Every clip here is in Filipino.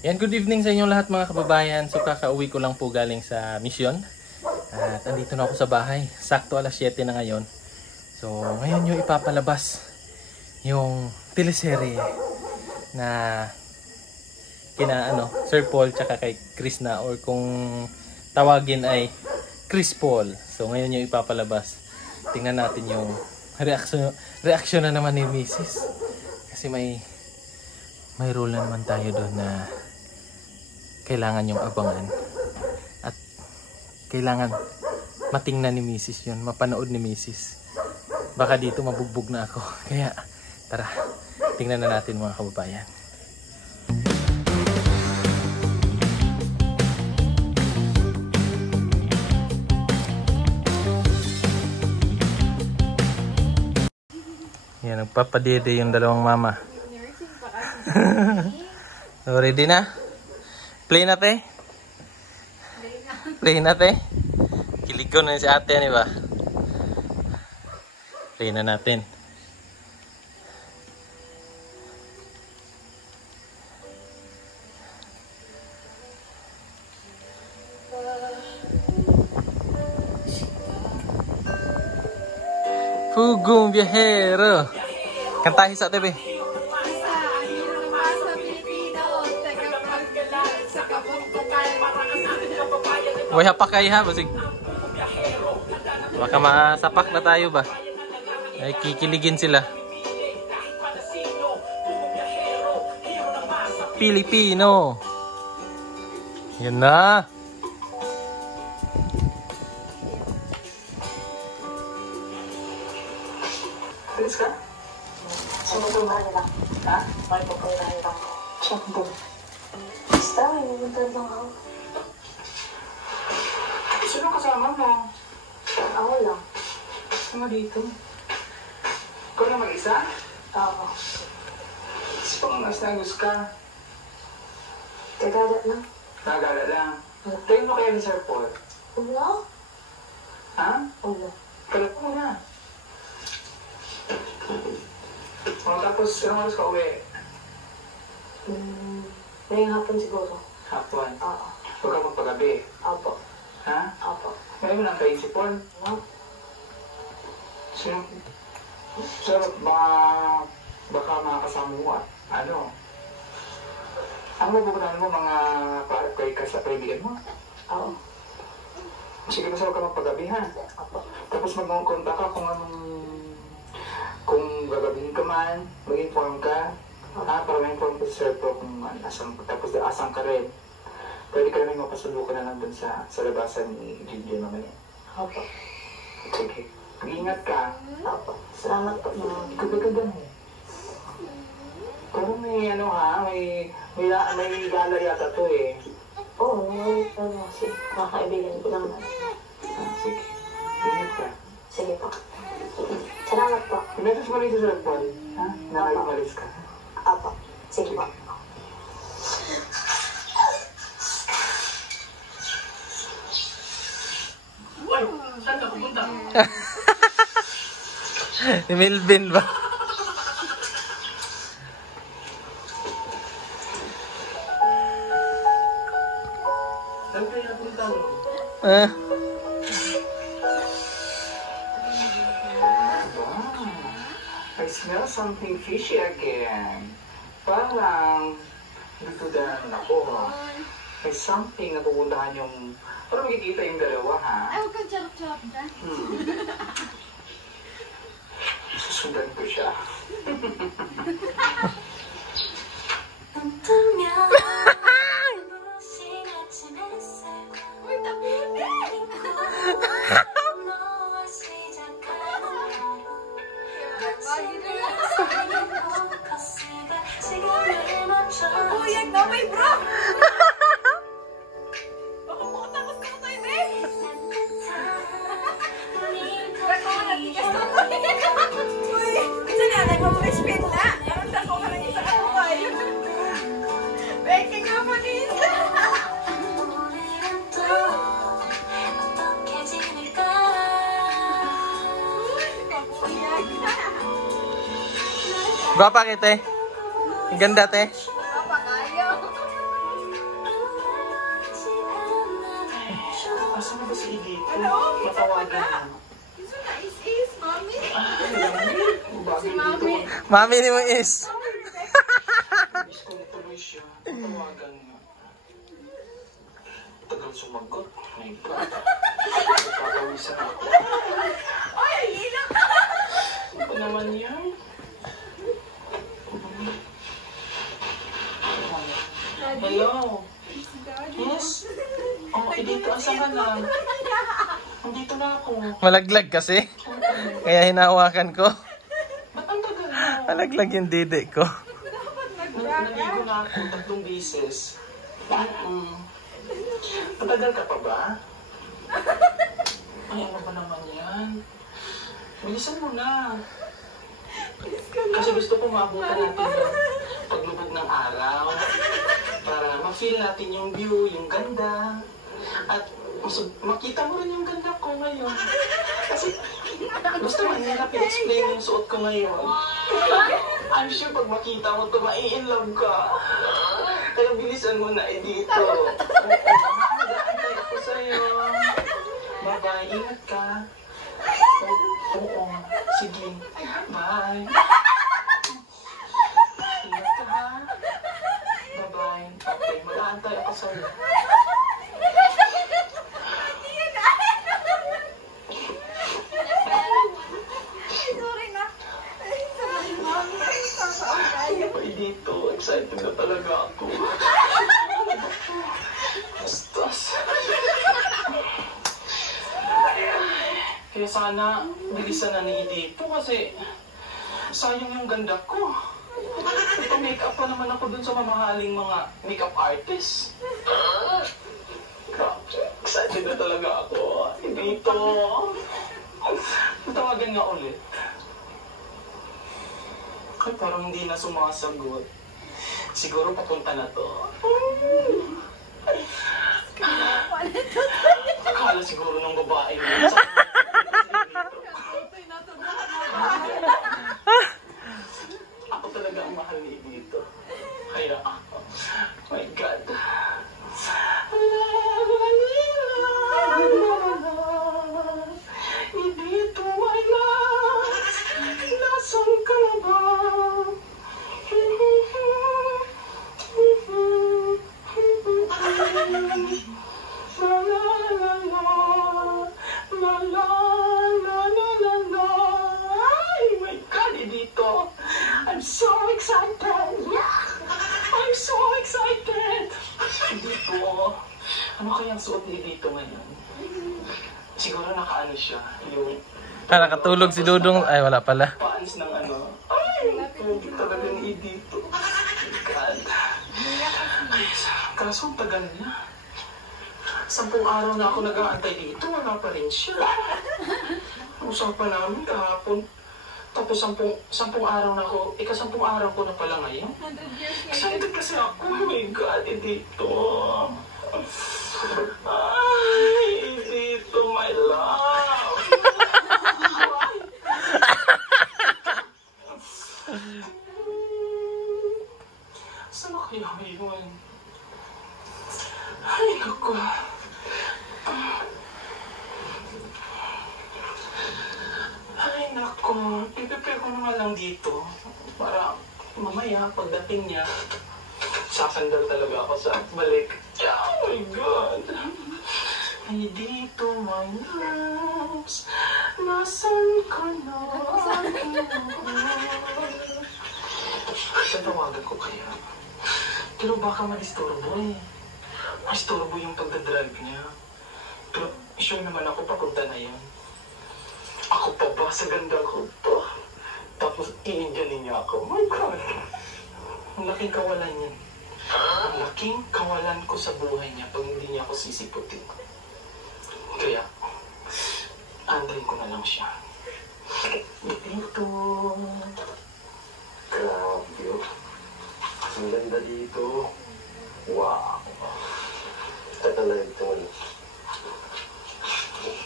Yan, good evening sa inyong lahat mga kababayan. So kakauwi ko lang po galing sa misyon. At andito na ako sa bahay. Sakto alas 7 na ngayon. So ngayon yung ipapalabas yung teleserye na kina Sir Paul tsaka kay Chris na, or kung tawagin ay Chris Paul. So ngayon yung ipapalabas. Tingnan natin yung reaction na naman ni Mrs. Kasi may role na naman tayo doon na kailangan yung abangan. At kailangan matingnan ni Mrs. yun, mapanood ni Mrs. Baka dito mabugbog na ako. Kaya tara, tingnan na natin mga kababayan. Yan, nagpapadede yung dalawang mama. So, ready na? Play na, te? Play na, te? Kiligaw na si ate, ano ba? Play na natin. Pugong Biyahero. Kantahin sa TV. Uy, hapakay ha, basig. Baka masapak na tayo ba? Ay, kikiligin sila. Pilipino. Yan na. Bilis ka? Sumutumahan nila. Ha? May pagkakulang nila. Siyempre. Basta, inumuntan lang ako. Sino kasama mo? Ako lang. Sino dito? Ikaw na mag-isa? Oo. Gusto kong mas ka. Gagala lang. Gagala lang. Tayo mo kaya ni Sir Paul? Ulo? Ha? Ulo. Kalap mo na. Tapos, ilang oras ka uwi? Ngayong hapon siguro. Hapon? Oo. Huwag ka magpagabi? Opo. Ha? Opo. Ngayon mo lang kayo si Paul? Oo. So, baka makakasama mo at ano? Ang mabubunan mo mga kaibigan mo? Oo. Sige, masarap ka magpagabi, ha? Opo. Tapos mag-contact ka kung gagabihin ka man, mag-inform ka. Para ma-inform ko sa Sir Paul kung asang, tapos asang ka rin. Pwede ka namin mapasundo ka na lang dun sa labasan ni Gigi mamaya. Opo. Sige. Mag-ingat ka. Opo. Salamat po. Ganda-ganda mo. Pero may may gala yata to eh. Oo, may kakaibigan ko naman. Sige. Ingat ka. Sige po. Salamat po. Message mo rin sa Sir Paul. Ha? Nakalimalis ka. Opo. Sige po. Uy! Saan ka pupunta? Si Melvin ba? Saan ka napunta mo? I smell something fishy again. Parang dududahan ako. May something na pupuntahan yung... Parang makikita yung dalawa, ha? Ay, huwag kang charap-charap dyan. Susundan ko siya. Uy, tabunin! Buyag na may bro! Baka makatakos ka tayo, eh! Baka manatigas na tayo! Uy! Isa na, nagmamrespect na! Parang dako ka ng isa katubay! Beke nga mo nisa! Gwapa kita eh. Ang ganda te. Gwapa kayo. Asa na ba si Edith? Ano? Matawagan mo. Gusto na is, mami. Bagay Mami. dito. Mami ni mo is. Miss ko tuloy siya. Matawagan nga. Tagal sumagot. My God. Nagpapawisan ako. Ay, ang hilo ka. Ano pa naman yan? Hello? Yes? Oh, Edith, asa ka na? Nandito na ako. Malaglag kasi. Kaya hinahawakan ko. Ba't ang tagal mo? Malaglag yung dede ko. Naligo na ako 3 beses. Matagal ka pa ba? Ay, ano ba naman yan? Bilisan mo na. Kasi gusto ko maabutan natin yung paglubog ng araw. Para ma-feel natin yung view, yung ganda. At makita mo rin yung ganda ko ngayon. Kasi gusto mo hirap i-explain yung suot ko ngayon. I'm sure pag makita mo ito, mai-inlove ka. Kaya bilisan mo na dito. Antay ako sa'yo. Bye-bye. Ingat ka. Oo. Sige. Bye. Ingat ka ha. Bye-bye. Okay. Mag-aantay ako sa'yo. Sorry na. Sorry, mami. Ano ba dito? Excited na talaga ako. Bastos. Kaya sana bilisan na ni dito kasi sayang yung ganda ko. Ito make-up pa naman ako dun sa mamahaling mga make-up artist. Grabe. Excited na talaga ako. Dito. Tawagan nga ulit. Ay, parang hindi na sumasagot. Siguro papunta na to. Akala siguro ng babae mo. Ako talaga ang mahal ni dito. Kaya ako. My God. Dito, my love. Nasaan ka na ba? La la la la, la la la la la la. Ay, my God, dito. I'm so excited. Yeah, I'm so excited. Dito. Ano kayang suot ni dito ngayon? Siguro nakaano siya. Yung Nakatulog si Dudong. Ay, wala pala. paanis ng ano. Ay, pogi talaga ni dito. God. Ay, kaso tagal na. 10 araw na ako nag-aantay dito, wala pa rin siya. Usapan namin kahapon. Tapos 10 araw na ako, ika-10 araw ko na pala ngayon. 100 years ngayon. Excited kasi ako, oh my God, dito. Ay, dito, my love. Saan na kaya yun? Ay, naku. Ay, naku. I-prepare ko na nga lang dito. Para mamaya, pagdating niya, sasandal talaga ako sa balik. Oh my God. Ay, dito, my loves. Nasaan ka na? Saan tawagan ko kaya? Pero baka ma-disturbo eh. Ma-disturbo yung pagdadrive niya. Pero sure naman ako papunta na yun. Ako pa ba sa ganda ko to? Tapos iinjanin niya ako. My God! Ang laking kawalan niya. Ang laking kawalan ko sa buhay niya pag hindi niya ako sisiputin. Kaya, antayin ko na lang siya. Dito. Grabe. Ang ganda dito. Wow. Tatalayin ito.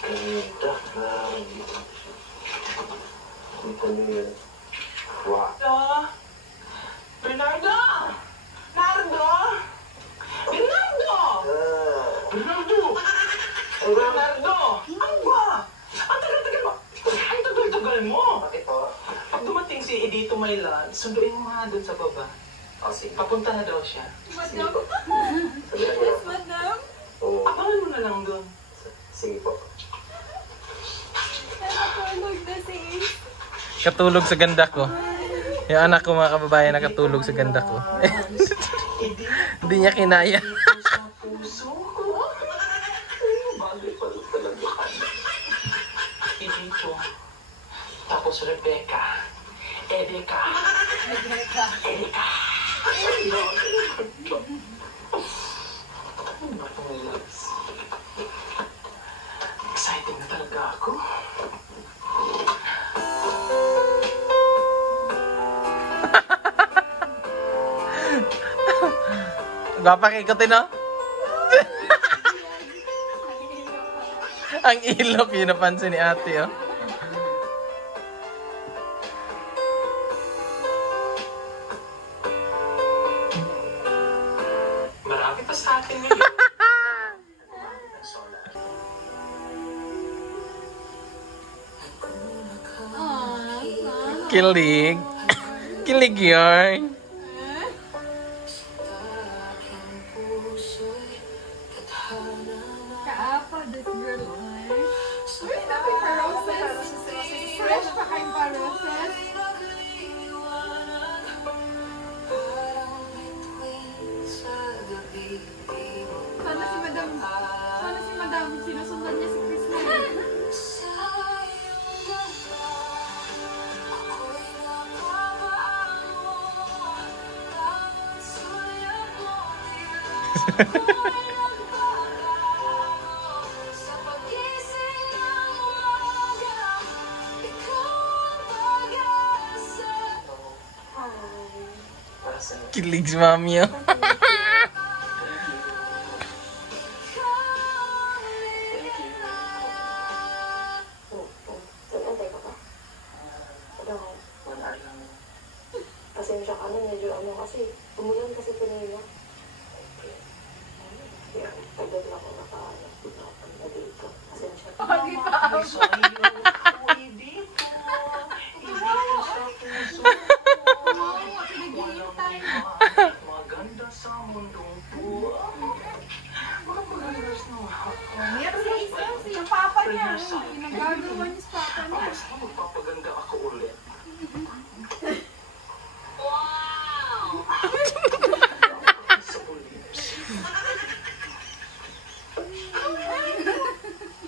Ganda. Grabe. Kita niyo yan. Wow. Bernardo! Nardo! Bernardo! Bernardo! Bernardo! Myla, sunduin mo nga doon sa baba. O, sige. Papunta na daw siya. Madam? Yes, madam? Abangan mo na lang doon. Sige po. Nakatulog na si Ace. Katulog sa ganda ko. Yung anak ko mga kababayan nakatulog sa ganda ko. Hindi niya kinaya. Sa puso ko. Bagay pala talaga ka. Dito. Tapos Rebecca. Erika. Erika. Exciting na talaga ako. Gwapa kay ikotin, no? Ang ilok, yun napansin ni ate, oh. Marami pa sa akin ngayon. Kilig. Kilig yun. Kaapa, this girl. Uy, napi pa roses. Fresh pa kayong pa roses. Sana si madam, sinusundan niya si Chris na yun. Kilig si mami, oh. Pasensya ka na, medyo ano kasi, umulan kasi kanina. Kaya, tagal na ako nakapunta dito. Pasensya ka. Okay pa ako. Maganda sa mundong po. Meron si Ace, yung papa niya. Yung nagagawa niya sa papa niya. Basta magpapaganda ako ulit. Sa lips.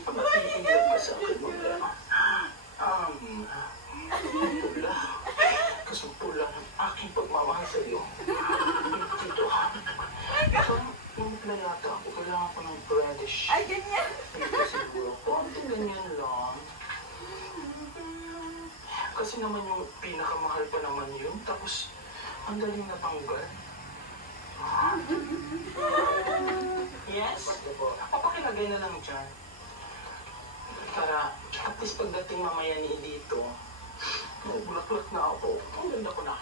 Pagkakitinggap ka sa akin mo lang. Pula. Kasupula ng aking pagmamahal sa iyo. Dito. Nung yata ako, kailangan ko ng British. Ay, ganyan. Dito siguro. Konting ganyan lang. Kasi naman yung pinakamahal pa naman yun. Tapos, ang daling natanggal. Yes? Papakilagay na lang dyan. Para, at least pagdating mamaya ni dito, bulaklak na ako. Ang ganda ko na.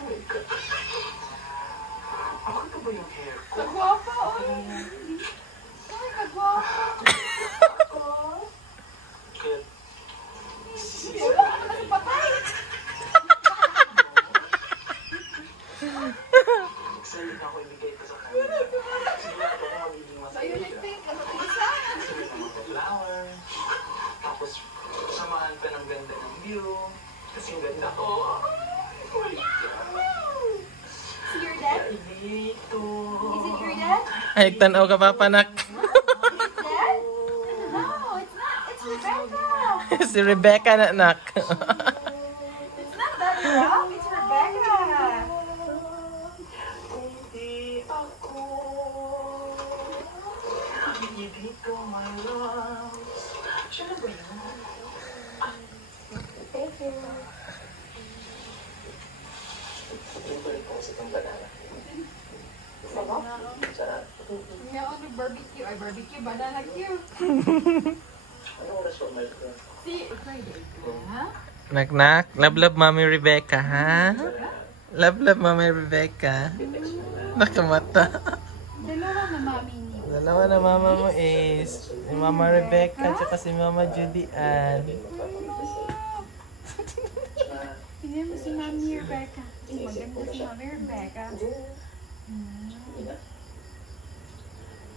Oh my God. Ako ito ba yung hair ko? Kagwapa, oy. Ay, kagwapa. Kaya, Wala ka na si patay. excited na ako ibigay ito sa kanya. Sigurado ako magiging masaya Sa'yo siya. na pink, ano isa? Sabi ng mga flower. Tapos, samahan pa ng ganda ng view. Kasi ang ganda ko. Oh my God. Si your dad? Ay, dito. Is it your dad? Ay, tanaw ka pa, panak. Dad? No, it's not. It's Rebecca. Si Rebecca na, anak. It's not Daddy Rob. It's Rebecca. Hindi ako. Hindi dito, my love. Siya na ba yun? Thank you. Balik ko sa itong banana. Sarap. Sarap. May ako ng barbecue. Ay, barbecue. Banana Q. Anong oras po, my girl? Si Friday. Ha? Nak-nak. Love-love Mami Rebecca, ha? Love-love Mami Rebecca. Nakamata. Dalawa na mami ni. Dalawa na mama mo is si Mama Rebecca at si Mama Judy Ann. Tingnan mo si Mami Rebecca. Maganda si Mami Rebecca.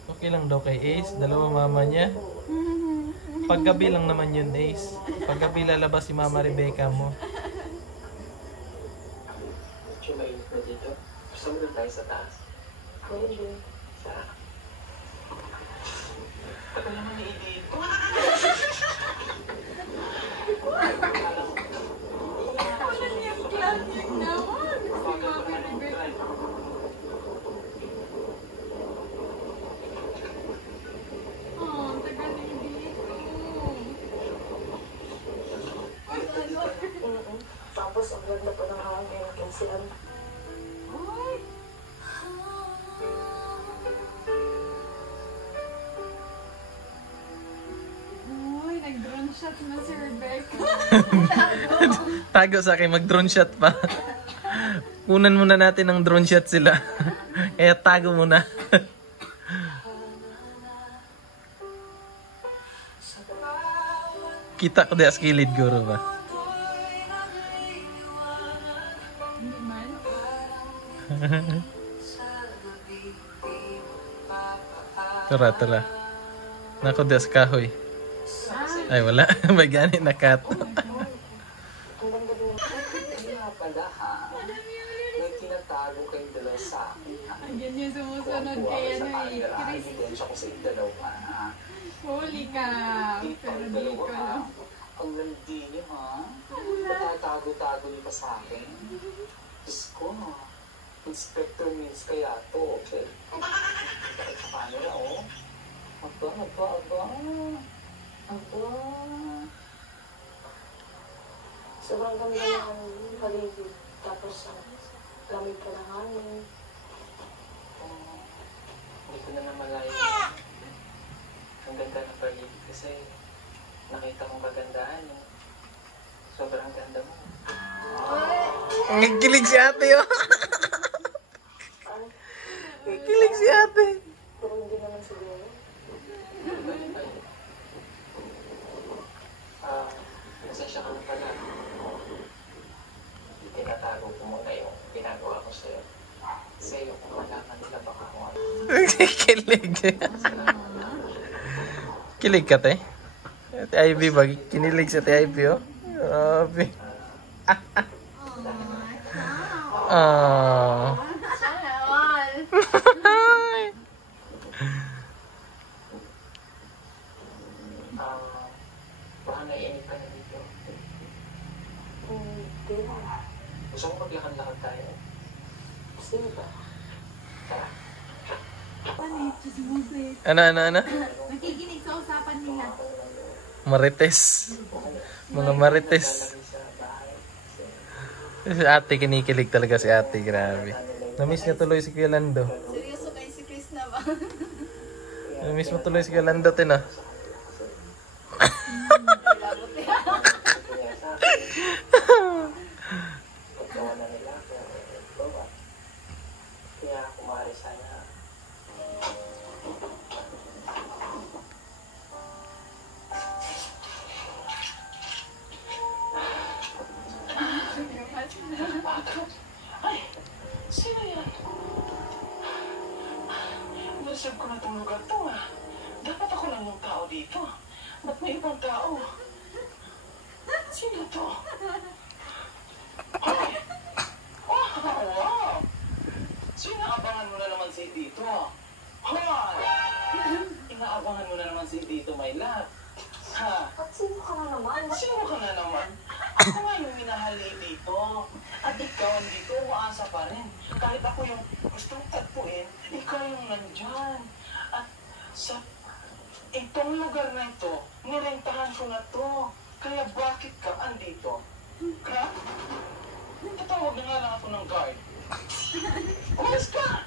Okay lang daw kay Ace. Dalawa mama niya. Paggabi lang naman yun, Ace. Paggabi lalabas si Mama Rebecca mo. Medyo mainit na dito. Gusto mo na tayo sa taas? Pwede. Sarap. Tagal naman ni dito. Wala niya classic naman. Si Mami Rebecca. Oh, tagal na yung dito. Ay, ano? Tapos ang ganda pa ng hangin kasi ano. Ay! Uy, nag-drone shot na si Rebecca. Tago sa akin, mag-drone shot pa. Kunan muna natin ng drone shot sila. Kaya tago muna. Kita ko di as kilid guro ba? Hindi man. Tara, tara. Nako di as kahoy. Ay, wala. May gani na cut. Ang ganda din. Hindi nga pala ha. May tinatago kayong dalawa sa akin ha. Ayan yung sumusunod kay ano eh, Chris. Ebidensya ko sa inyong dalawa ha. Holy cow. Pero di ko alam. Ang landi niyo ha. Natatago-tago niyo pa sa akin. Diyos ko ha. Inspector Mills kaya to. Okay. Bakit sa camera oh. Aba. Sobrang ganda ng paligid. Tapos lamig pa ng hangin. Hindi ko na namalayan. Ang ganda ng paligid kasi nakita kong kagandahan. Sobrang ganda mo. Nagkilig si ate oh. Nagkilig si ate. Pero hindi naman siguro. Nasasya ka na pala. Tinatago ko muna yung ginagawa ko sa'yo. Sa'yo kung malaman nila baka ako ano. Kilig. Kilig ka, te? Ate Ivy ba? Kinilig si Ate Ivy, oh. Grabe. Ah. Sana all. Baka naiinip ka na dito. Hindi na. Gusto mo maglakad-lakad tayo? Sino ba? Tara. Panit, sumusip. Ano? Nakikinig sa usapan nila. Marites. Mga marites. Si ate, kinikilig talaga si ate. Grabe. Namiss niya tuloy si Kuya Lando. Seryoso kay si Chris na ba? Namiss mo tuloy si Kuya Lando, tin ah. Pagkawa na nila, bawa. Kaya kumari sana. Ay! Sino yan? Nasib ko na itong lugar to ah. Dapat ako lang yung tao dito. Ba't may ibang tao? Sino to? Ay! Oh, wow! So inaabangan mo na naman si dito. Hoy! Inaabangan mo na naman si dito, my love. Ha? At sino ka na naman? Sino ka na naman? Ako nga yung minahal ni dito. At ikaw dito, umaasa pa rin. Kahit ako yung gustong tagpuin, ikaw yung nandyan. At sa itong lugar na ito, nirentahan ko na to. Kaya bakit ka andito? Ha? Tatawag na nga lang ako ng guard. Umalis ka!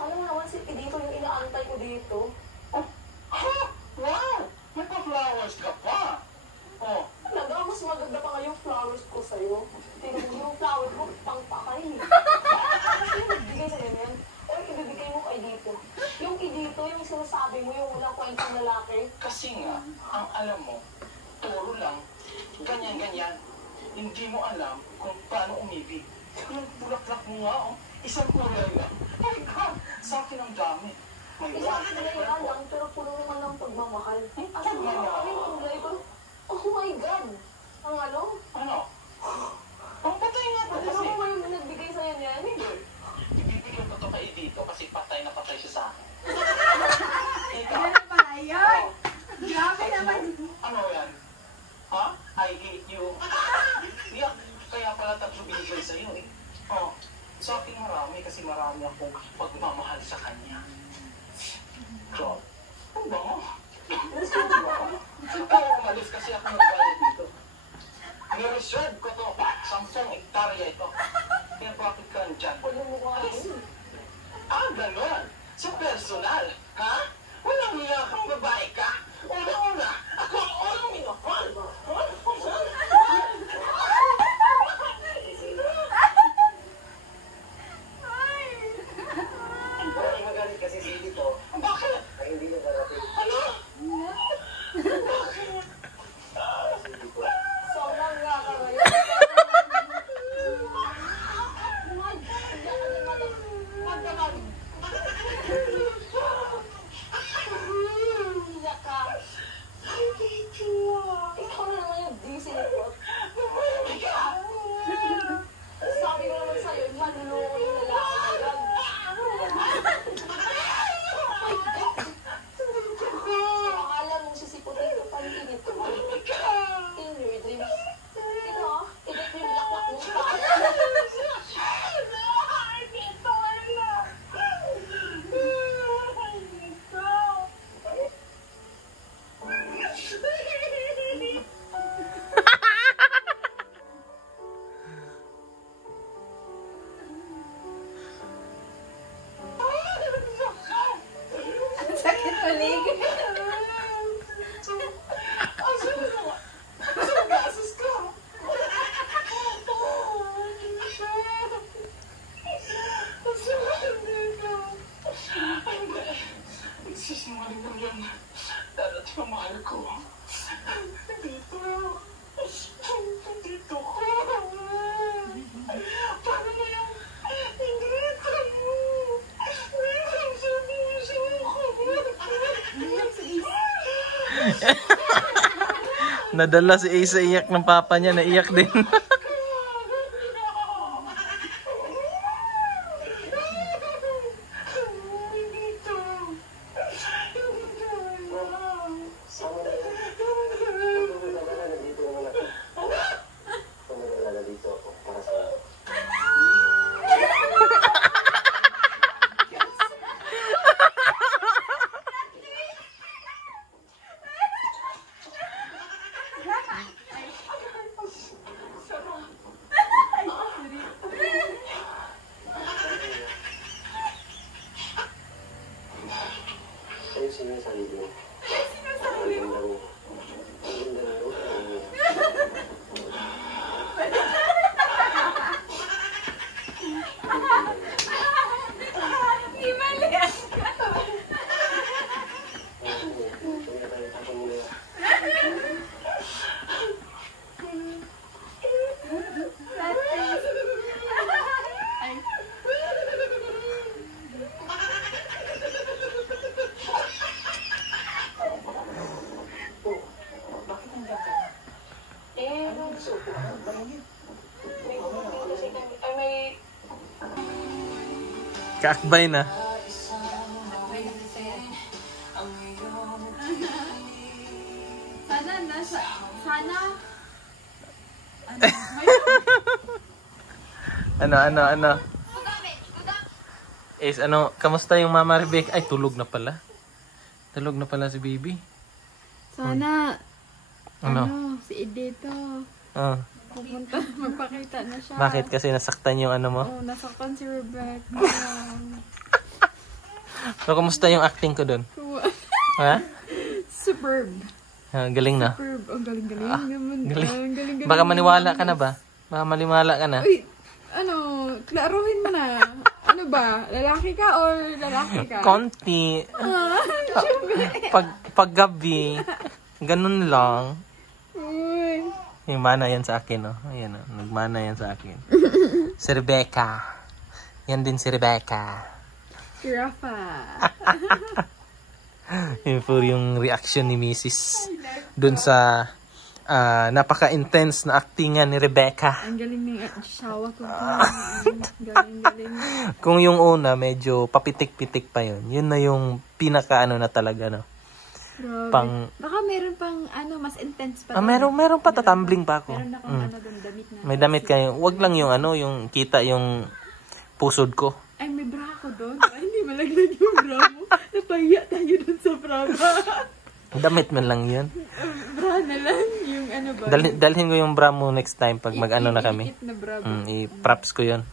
Ano naman si dito yung inaantay ko dito? Oh, ha? Wow! May pa-flowers ka pa. Oh, Talaga, mas maganda pa nga yung flowers ko sa'yo. Tingnan mo yung flowers ko, pang-pakay. Ano yung nagbigay sa ganyan? O ibibigay mo kay dito? Yung idito, yung sinasabi mo, yung walang kwentang lalaki. kasi nga, ang alam mo, turo lang, ganyan-ganyan. Hindi mo alam pag-ibig. Yung bulaklak mo nga, oh. Isang kulay lang. My God, sa akin ang dami. May Isang kulay lang, pero puno naman ng pagmamahal. Asan mo kaming kulay ko? Oh my God! Ang ano? Ano? Ang patay nga ba Ano kasi? mo yung nagbigay sa'yo niyan? Hindi. Ibibigyan ko to kay dito kasi patay na patay siya sa akin. Ikaw. Ano na pala yun? Grabe naman. Ano yan? Ha? I hate you. Yeah, kaya pala tatlo binigay sa'yo eh. Oh, sa akin marami kasi marami akong pagmamahal sa kanya. Claude, ang bango. Kaya umalis kasi ako nagbayad dito. Nireserve ko to. 10 hektarya ito. Kaya bakit ka nandyan? Wala mo ko Ah, gano'n? Sa personal, ha? Walang hiya kang babae ka? Una-una, ako ang unang minahal. Ay, magalit kasi si dito. Bakit? Ay, hindi na darating. Ano? Bakit? Sobrang nga ka ngayon. Magdamag. Iyak ka. Ikaw na naman yung busy nito. Sabi ko naman sa'yo, manluloko yung lalaki na yan. Akala mong sisiputin ka pa yung init mo. In your dreams. Ito, init mo yung lakwak mo pa. Ang sakit ulit. Nagsisinungaling lang yan. Darating ang mahal ko. Dito. Dito ko. Paano na yan? Dito mo. Nadala si Ace sa iyak ng papa niya, naiyak din. Di mali yan. Ay. May Kaakbay na. Sana. Ano? Ace, kamusta yung Mama Rebecca? Ay, tulog na pala. Tulog na pala si baby. Sana. Ano? Si Edito. Oh. Pupunta, magpakita na siya. Bakit? Kasi nasaktan yung ano mo? Oo, nasaktan si Rebecca. So, kamusta yung acting ko dun? Kuha. Ha? Superb. Galing na. Superb. Ang galing-galing naman. Galing. Ang galing-galing. Baka maniwala ka na ba? Baka maniwala ka na? Uy, klaruhin mo na. Ano ba? Lalaki ka or lalaki ka? Konti. Ah, syempre. Paggabi. Ganun lang. Uy. Yung mana yan sa akin, oh. Ayan, oh. Nagmana yan sa akin. Si Rebecca. Yan din si Rebecca. Si Rafa. Yun po yung reaction ni Mrs. Dun sa napaka-intense na actingan ni Rebecca. Ang galing ng shawa ko. Galing. Kung yung una, medyo papitik-pitik pa yun. Yun na yung pinaka-ano na talaga, no? Grabe. Baka meron pang mas intense pa. Meron pa, tatambling pa ako. Meron akong doon, damit na. May damit kayo. Wag lang yung yung kita yung pusod ko. Ay, may bra ako doon. Ay, hindi malaglag yung bra mo. Napahiya tayo doon sa bra ba? Damit man lang yun. Bra na lang. Yung ba? Dalhin ko yung bra mo next time pag mag-ano na kami. Iikit na bra ba? I-props ko yun.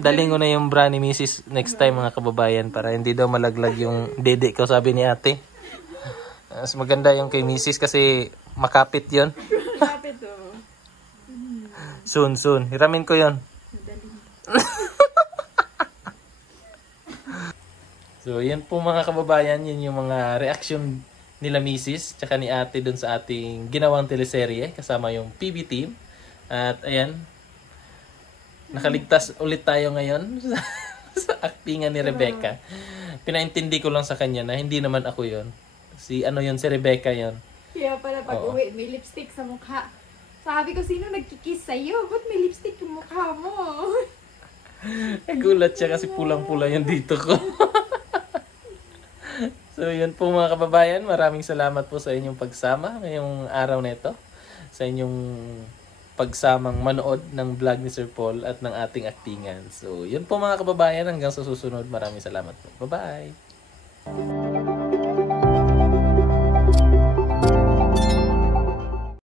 Dalhin ko na yung bra ni Mrs. next time mga kababayan para hindi daw malaglag yung dede ko, sabi ni ate. Mas maganda yung kay Mrs. kasi makapit yun. Makapit oh. Soon. Hiramin ko yun. So, yan po mga kababayan, yun yung mga reaction nila Mrs. tsaka ni ate dun sa ating ginawang teleserye kasama yung PB team. At ayan, nakaligtas ulit tayo ngayon sa actingan ni Rebecca. Pinaintindi ko lang sa kanya na hindi naman ako yun. Si Rebecca yun. Kaya pala pag uwi, may lipstick sa mukha. Sabi ko, sino nagkikiss sa'yo? Ba't may lipstick yung mukha mo? Nagulat siya kasi pulang-pula yung dito ko. So yun po mga kababayan, maraming salamat po sa inyong pagsama ngayong araw na ito. Sa inyong pagsamang manood ng vlog ni Sir Paul at ng ating actingan. So yun po mga kababayan, hanggang sa susunod, maraming salamat po. Bye-bye!